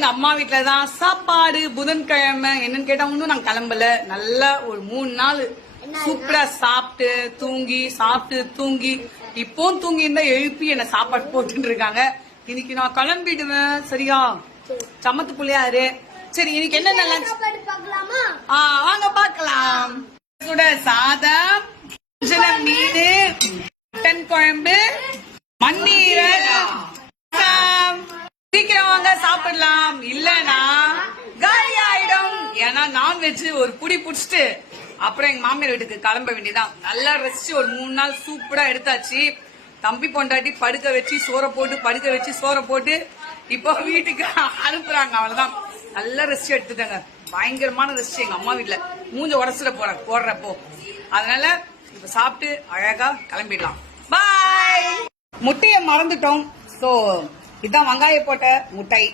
எங்க அம்மா வீட்டுலதான் சாப்பாடு. புதன்கிழமை என்னன்னு கேட்டா ஒன்னும் நாங்க கிளம்பல. நல்லா ஒரு 3 நாள் சூப்பரா சாப்பிட்டு தூங்கி இப்பவும் தூங்கி இருந்தா எழுப்பி என்ன சாப்பாடு போட்டு இருக்காங்க. இன்னைக்கு நான் கிளம்பிடுவேன். சரியா? சமத்து புள்ளையாரு. சரி, இன்னைக்கு என்ன நல்லா வாங்க பாக்கலாம். கூட சாதம், மீன், மட்டன் குழம்பு, மண்ணீரல். சீக்கிரம் வாங்க சாப்பிடலாம், இல்லனா காலி ஆயிடும். ஏன்னா நான்வெஜ் ஒரு புடி புடிச்சிட்டு அப்புறம் எங்க மாமியார் வீட்டுக்கு கிளம்ப வேண்டியதான். நல்லா ரெஸ்ட் ஒரு 3 நாள் சூப்பரா எடுத்தாச்சு. தம்பி பொண்டாட்டி படுக்க வச்சு சோற போட்டு இப்போ வீட்டுக்கு அனுப்புறாங்க. அவ்வளவுதான். நல்லா ரெஸ்ட் எடுத்துட்டாங்க. பயங்கரமான ரெஸ்ட் எங்க அம்மா வீட்டுல. மூஞ்ச உடச்சுல போடுறப்போ. அதனால இப்ப சாப்பிட்டு அழகா கிளம்பிடலாம். பாய். முட்டைய மறந்துட்டோம். சோ இதான் வெங்காயம் போட்ட முட்டை.